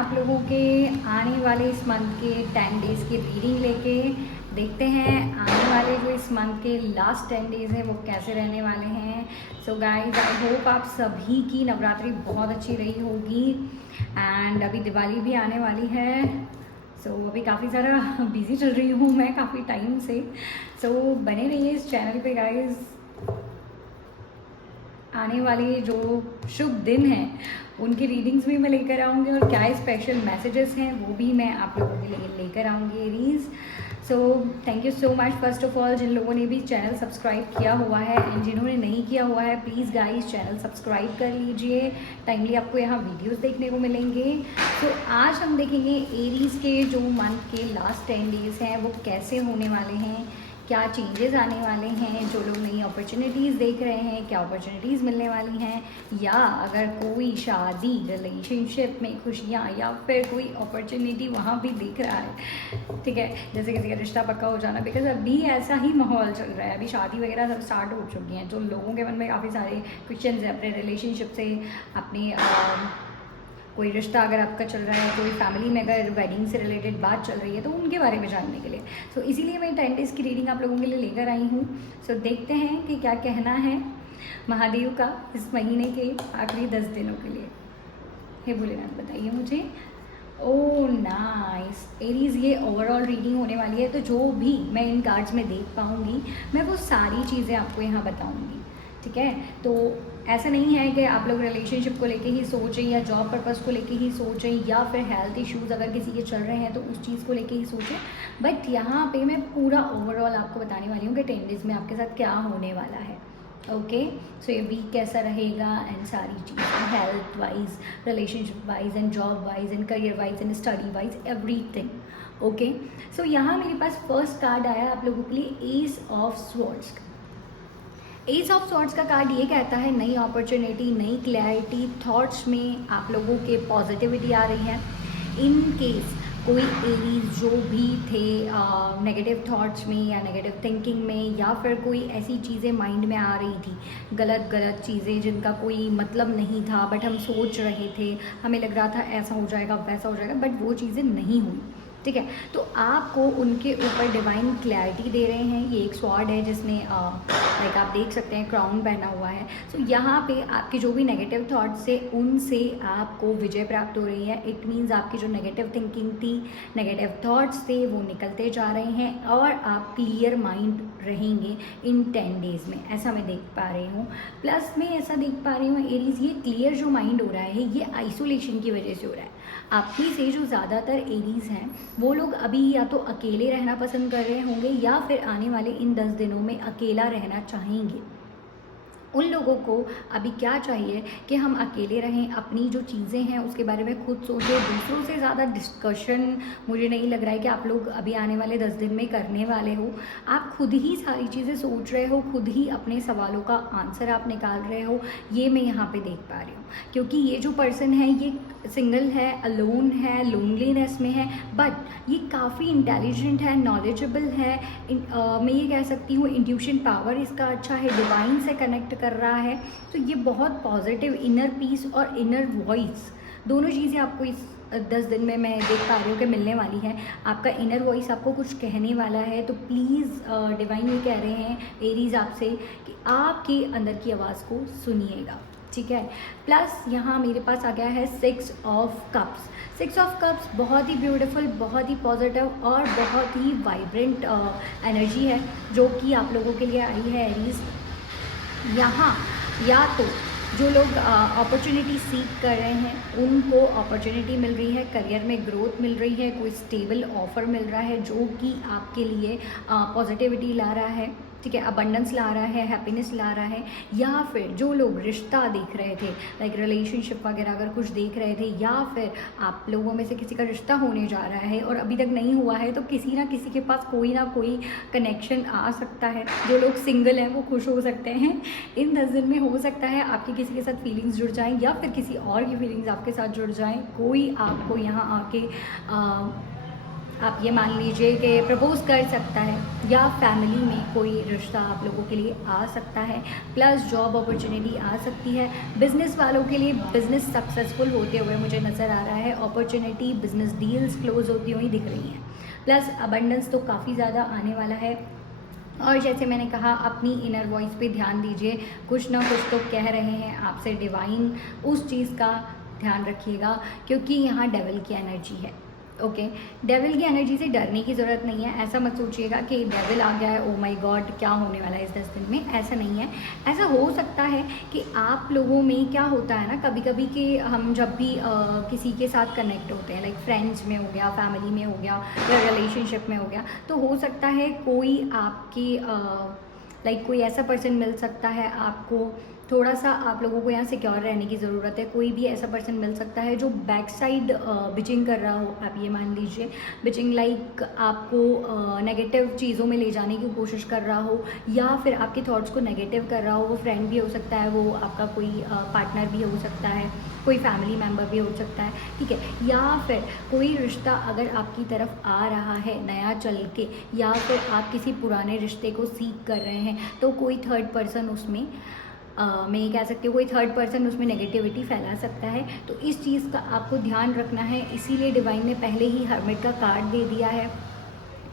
आप लोगों के आने वाले इस मंथ के 10 डेज़ की रीडिंग लेके। देखते हैं आने वाले जो इस मंथ के लास्ट 10 डेज़ हैं वो कैसे रहने वाले हैं। सो गाइज, आई होप आप सभी की नवरात्रि बहुत अच्छी रही होगी। एंड अभी दिवाली भी आने वाली है। सो अभी काफ़ी ज़्यादा बिजी चल रही हूँ मैं काफ़ी टाइम से। सो बने रहिए इस चैनल पे गाइज। आने वाले जो शुभ दिन हैं उनकी रीडिंग्स भी मैं लेकर आऊँगी और क्या स्पेशल मैसेजेस हैं वो भी मैं आप लोगों के लिए लेकर आऊँगी Aries. So thank you so much first of all जिन लोगों ने भी चैनल सब्सक्राइब किया हुआ है, एंड जिन्होंने नहीं किया हुआ है प्लीज़ गाइस चैनल सब्सक्राइब कर लीजिए। टाइमली आपको यहाँ वीडियोस देखने को मिलेंगे। तो आज हम देखेंगे एरीज के जो मंथ के लास्ट 10 डेज़ हैं वो कैसे होने वाले हैं, क्या चेंजेस आने वाले हैं, जो लोग नई अपॉर्चुनिटीज़ देख रहे हैं क्या अपॉर्चुनिटीज़ मिलने वाली हैं, या अगर कोई शादी रिलेशनशिप में खुशियाँ या फिर कोई अपॉर्चुनिटी वहाँ भी दिख रहा है, ठीक है, जैसे किसी का रिश्ता पक्का हो जाना। बिकॉज अभी ऐसा ही माहौल चल रहा है, अभी शादी वगैरह सब स्टार्ट हो चुकी हैं, तो लोगों के मन में काफ़ी सारे क्वेश्चन हैं अपने रिलेशनशिप से, अपने कोई रिश्ता अगर आपका चल रहा है, कोई फैमिली में अगर वेडिंग से रिलेटेड बात चल रही है तो उनके बारे में जानने के लिए। सो इसीलिए मैं 10 डेज़ की रीडिंग आप लोगों के लिए लेकर आई हूँ। सो देखते हैं कि क्या कहना है महादेव का इस महीने के आखिरी 10 दिनों के लिए। हे भोलेनाथ बताइए मुझे। ओ नाइस एरीज, ये ओवरऑल रीडिंग होने वाली है, तो जो भी मैं इन कार्ड्स में देख पाऊँगी मैं वो सारी चीज़ें आपको यहाँ बताऊँगी, ठीक है। तो ऐसा नहीं है कि आप लोग रिलेशनशिप को लेके ही सोचें या जॉब पर्पस को लेके ही सोचें या फिर हेल्थ इश्यूज़ अगर किसी के चल रहे हैं तो उस चीज़ को लेके ही सोचें। बट यहाँ पे मैं पूरा ओवरऑल आपको बताने वाली हूँ कि 10 डेज़ में आपके साथ क्या होने वाला है। ओके, सो ये वीक कैसा रहेगा एंड सारी चीज़ें health wise, relationship wise and job wise and career wise and study wise everything. Okay, so यहाँ मेरे पास फर्स्ट कार्ड आया आप लोगों के लिए ace of swords. Ace of swords का कार्ड ये कहता है नई अपॉर्चुनिटी, नई क्लैरिटी, थॉट्स में आप लोगों के पॉजिटिविटी आ रही है। इन केस कोई एरीज जो भी थे नेगेटिव थॉट्स में या नेगेटिव थिंकिंग में, या फिर कोई ऐसी चीज़ें माइंड में आ रही थी गलत गलत चीज़ें जिनका कोई मतलब नहीं था बट हम सोच रहे थे, हमें लग रहा था ऐसा हो जाएगा वैसा हो जाएगा, बट वो चीज़ें नहीं हुई, ठीक है। तो आपको उनके ऊपर डिवाइन क्लैरिटी दे रहे हैं। ये एक स्वॉर्ड है जिसने लाइक आप देख सकते हैं क्राउन पहना हुआ है। सो यहाँ पे आपके जो भी नेगेटिव थॉट्स से उनसे आपको विजय प्राप्त हो रही है। इट मीन्स आपकी जो नेगेटिव थिंकिंग थी, नेगेटिव थॉट्स थे वो निकलते जा रहे हैं और आप क्लियर माइंड रहेंगे इन 10 डेज़ में, ऐसा मैं देख पा रही हूँ। प्लस मैं ऐसा देख पा रही हूँ एरीज, ये क्लियर जो माइंड हो रहा है ये आइसोलेशन की वजह से हो रहा है। आप में से जो ज़्यादातर एरीज हैं वो लोग अभी या तो अकेले रहना पसंद कर रहे होंगे या फिर आने वाले इन 10 दिनों में अकेला रहना चाहेंगे। उन लोगों को अभी क्या चाहिए कि हम अकेले रहें, अपनी जो चीज़ें हैं उसके बारे में खुद सोचें। दूसरों से ज़्यादा डिस्कशन मुझे नहीं लग रहा है कि आप लोग अभी आने वाले 10 दिन में करने वाले हो। आप खुद ही सारी चीज़ें सोच रहे हो, खुद ही अपने सवालों का आंसर आप निकाल रहे हो, ये मैं यहाँ पे देख पा रही हूँ। क्योंकि ये जो पर्सन है ये सिंगल है, अलोन है, लोनलीनेस में है, बट ये काफ़ी इंटेलिजेंट है, नॉलेजेबल है। मैं ये कह सकती हूँ इंट्यूशन पावर इसका अच्छा है, डिवाइन से कनेक्ट कर रहा है। तो ये बहुत पॉजिटिव इनर पीस और इनर वॉइस दोनों चीज़ें आपको इस 10 दिन में मैं देख पा रही हूँ कि मिलने वाली है। आपका इनर वॉइस आपको कुछ कहने वाला है। तो प्लीज़ डिवाइन ये कह रहे हैं एरीज आपसे कि आपके अंदर की आवाज़ को सुनिएगा, ठीक है। प्लस यहाँ मेरे पास आ गया है 6 ऑफ कप्स। 6 ऑफ कप्स बहुत ही ब्यूटीफुल, बहुत ही पॉजिटिव और बहुत ही वाइब्रेंट एनर्जी है जो कि आप लोगों के लिए आई है एरीज। यहाँ या तो जो लोग अपॉर्चुनिटी सीख कर रहे हैं उनको अपॉर्चुनिटी मिल रही है, करियर में ग्रोथ मिल रही है, कोई स्टेबल ऑफर मिल रहा है जो कि आपके लिए पॉजिटिविटी ला रहा है, ठीक है, अबंडेंस ला रहा है, हैप्पीनेस ला रहा है। या फिर जो लोग रिश्ता देख रहे थे, लाइक रिलेशनशिप वगैरह अगर कुछ देख रहे थे, या फिर आप लोगों में से किसी का रिश्ता होने जा रहा है और अभी तक नहीं हुआ है, तो किसी ना किसी के पास कोई ना कोई कनेक्शन आ सकता है। जो लोग सिंगल हैं वो खुश हो सकते हैं इन 10 दिन में। हो सकता है आपकी किसी के साथ फीलिंग्स जुड़ जाएँ या फिर किसी और की फीलिंग्स आपके साथ जुड़ जाएँ। कोई आपको यहाँ आके आप ये मान लीजिए कि प्रपोज़ कर सकता है, या फैमिली में कोई रिश्ता आप लोगों के लिए आ सकता है, प्लस जॉब अपॉर्चुनिटी आ सकती है। बिज़नेस वालों के लिए बिज़नेस सक्सेसफुल होते हुए मुझे नज़र आ रहा है, अपॉर्चुनिटी बिज़नेस डील्स क्लोज होती हुई दिख रही हैं, प्लस अबंडेंस तो काफ़ी ज़्यादा आने वाला है। और जैसे मैंने कहा, अपनी इनर वॉइस पे ध्यान दीजिए, कुछ ना कुछ तो कह रहे हैं आपसे डिवाइन, उस चीज़ का ध्यान रखिएगा, क्योंकि यहाँ डेविल की एनर्जी है। ओके, डेविल की एनर्जी से डरने की ज़रूरत नहीं है। ऐसा मत सोचिएगा कि डेविल आ गया है, ओ माय गॉड क्या होने वाला है इस 10 दिन में, ऐसा नहीं है। ऐसा हो सकता है कि आप लोगों में क्या होता है ना, कभी कभी कि हम जब भी किसी के साथ कनेक्ट होते हैं, लाइक फ्रेंड्स में हो गया, फैमिली में हो गया, या रिलेशनशिप में हो गया, तो हो सकता है कोई आपकी लाइक कोई ऐसा पर्सन मिल सकता है आपको, थोड़ा सा आप लोगों को यहाँ सिक्योर रहने की ज़रूरत है। कोई भी ऐसा पर्सन मिल सकता है जो बैक साइड बिचिंग कर रहा हो, आप ये मान लीजिए, बिचिंग लाइक आपको नेगेटिव चीज़ों में ले जाने की कोशिश कर रहा हो, या फिर आपके थॉट्स को नेगेटिव कर रहा हो। वो फ्रेंड भी हो सकता है, वो आपका कोई पार्टनर भी हो सकता है, कोई फैमिली मेम्बर भी हो सकता है, ठीक है। या फिर कोई रिश्ता अगर आपकी तरफ आ रहा है नया चल के, या फिर आप किसी पुराने रिश्ते को सीख कर रहे हैं, तो कोई थर्ड पर्सन उसमें मैं ये कह सकती हूँ, कोई थर्ड पर्सन उसमें नेगेटिविटी फैला सकता है। तो इस चीज़ का आपको ध्यान रखना है। इसीलिए डिवाइन ने पहले ही हर्मिट का कार्ड दे दिया है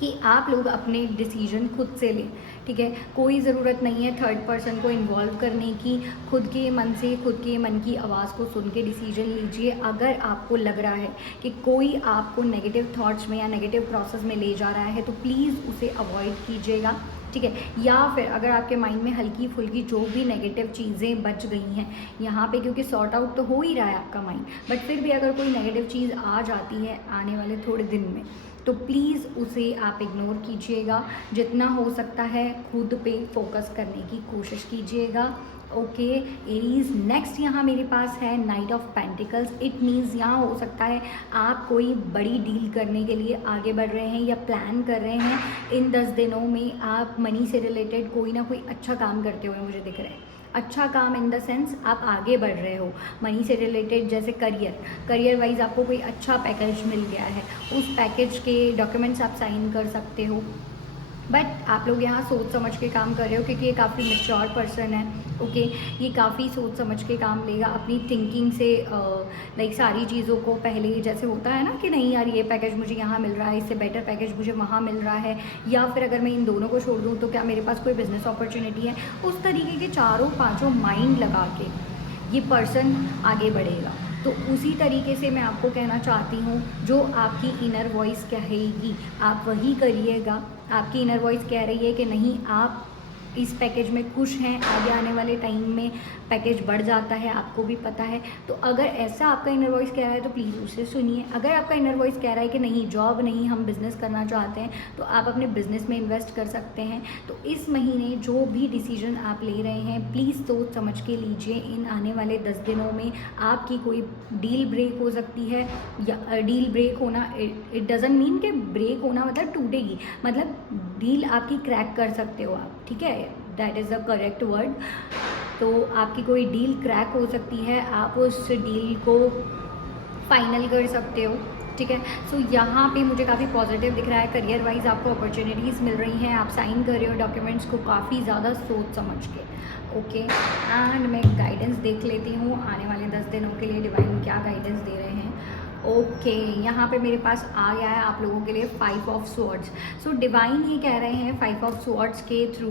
कि आप लोग अपने डिसीजन खुद से लें, ठीक है। कोई ज़रूरत नहीं है थर्ड पर्सन को इन्वॉल्व करने की। खुद के मन से, खुद के मन की आवाज़ को सुन के डिसीजन लीजिए। अगर आपको लग रहा है कि कोई आपको नेगेटिव थॉट्स में या नेगेटिव प्रोसेस में ले जा रहा है, तो प्लीज़ उसे अवॉइड कीजिएगा, ठीक है। या फिर अगर आपके माइंड में हल्की फुल्की जो भी नेगेटिव चीज़ें बच गई हैं यहाँ पे, क्योंकि सॉर्ट आउट तो हो ही रहा है आपका माइंड, बट फिर भी अगर कोई नेगेटिव चीज़ आ जाती है आने वाले थोड़े दिन में, तो प्लीज़ उसे आप इग्नोर कीजिएगा। जितना हो सकता है खुद पे फोकस करने की कोशिश कीजिएगा। ओके एरीज, नेक्स्ट यहाँ मेरे पास है night of pentacles. It means यहाँ हो सकता है आप कोई बड़ी डील करने के लिए आगे बढ़ रहे हैं या प्लान कर रहे हैं। इन 10 दिनों में आप मनी से रिलेटेड कोई ना कोई अच्छा काम करते हुए मुझे दिख रहा है। अच्छा काम इन द सेंस आप आगे बढ़ रहे हो मनी से रिलेटेड, जैसे करियर वाइज आपको कोई अच्छा पैकेज मिल गया है, उस पैकेज के डॉक्यूमेंट्स आप साइन कर सकते हो। बट आप लोग यहाँ सोच समझ के काम कर रहे हो, क्योंकि ये काफ़ी मैच्योर पर्सन है। ओके, ये काफ़ी सोच समझ के काम लेगा, अपनी थिंकिंग से लाइक सारी चीज़ों को पहले, जैसे होता है ना कि नहीं यार ये पैकेज मुझे यहाँ मिल रहा है, इससे बेटर पैकेज मुझे वहाँ मिल रहा है, या फिर अगर मैं इन दोनों को छोड़ दूँ तो क्या मेरे पास कोई बिजनेस अपॉर्चुनिटी है। उस तरीके के चारों पाँचों माइंड लगा के ये पर्सन आगे बढ़ेगा। तो उसी तरीके से मैं आपको कहना चाहती हूँ, जो आपकी इनर वॉइस कहेगी आप वही करिएगा। आपकी इनर वॉइस कह रही है कि नहीं आप इस पैकेज में खुश हैं, आगे आने वाले टाइम में पैकेज बढ़ जाता है, आपको भी पता है। तो अगर ऐसा आपका इनर वॉइस कह रहा है तो प्लीज़ उसे सुनिए। अगर आपका इनर वॉइस कह रहा है कि नहीं जॉब नहीं, हम बिज़नेस करना चाहते हैं, तो आप अपने बिज़नेस में इन्वेस्ट कर सकते हैं। तो इस महीने जो भी डिसीजन आप ले रहे हैं प्लीज़ सोच समझ के लीजिए। इन आने वाले 10 दिनों में आपकी कोई डील ब्रेक हो सकती है, या डील ब्रेक होना इट डज़ंट मीन कि ब्रेक होना मतलब टूटेगी, मतलब डील आपकी क्रैक कर सकते हो आप, ठीक है, that is the correct word. तो आपकी कोई डील क्रैक हो सकती है, आप उस डील को फाइनल कर सकते हो, ठीक है। सो यहाँ पे मुझे काफ़ी पॉजिटिव दिख रहा है। करियर वाइज आपको अपॉर्चुनिटीज़ मिल रही हैं, आप साइन कर रहे हो डॉक्यूमेंट्स को काफ़ी ज़्यादा सोच समझ के। ओके, एंड मैं गाइडेंस देख लेती हूँ आने वाले 10 दिनों के लिए डिवाइन क्या गाइडेंस दे रहे हैं। ओके, यहाँ पे मेरे पास आ गया है आप लोगों के लिए 5 ऑफ स्वॉर्ड्स। सो डिवाइन ये कह रहे हैं 5 ऑफ स्वॉर्ड्स के थ्रू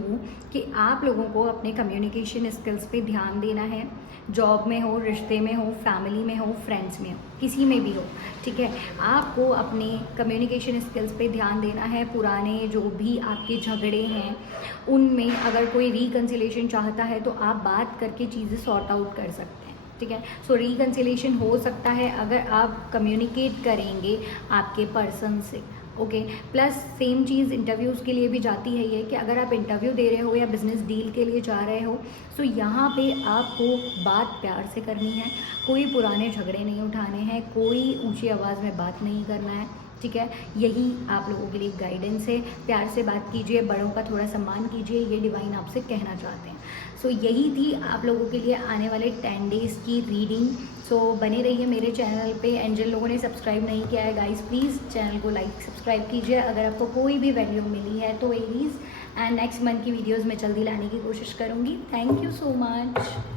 कि आप लोगों को अपने कम्युनिकेशन स्किल्स पे ध्यान देना है। जॉब में हो, रिश्ते में हो, फैमिली में हो, फ्रेंड्स में हो, किसी में भी हो, ठीक है। आपको अपने कम्युनिकेशन स्किल्स पे ध्यान देना है। पुराने जो भी आपके झगड़े हैं उनमें अगर कोई रिकन्सिलेशन चाहता है तो आप बात करके चीज़ें सॉर्ट आउट कर सकते हैं, ठीक है। सो रिकन्सिलेशन हो सकता है अगर आप कम्युनिकेट करेंगे आपके पर्सन से। ओके, प्लस सेम चीज़ इंटरव्यूज़ के लिए भी जाती है ये कि अगर आप इंटरव्यू दे रहे हो या बिज़नेस डील के लिए जा रहे हो, तो यहाँ पे आपको बात प्यार से करनी है। कोई पुराने झगड़े नहीं उठाने हैं, कोई ऊंची आवाज़ में बात नहीं करना है, ठीक है। यही आप लोगों के लिए गाइडेंस है। प्यार से बात कीजिए, बड़ों का थोड़ा सम्मान कीजिए, ये डिवाइन आपसे कहना चाहते हैं। सो यही थी आप लोगों के लिए आने वाले 10 डेज़ की रीडिंग। सो बने रहिए मेरे चैनल पे। एंड जिन लोगों ने सब्सक्राइब नहीं किया है गाइस, प्लीज़ चैनल को लाइक सब्सक्राइब कीजिए अगर आपको कोई भी वैल्यू मिली है तो एरीज। एंड नेक्स्ट मंथ की वीडियोज़ में जल्दी लाने की कोशिश करूँगी। Thank you so much.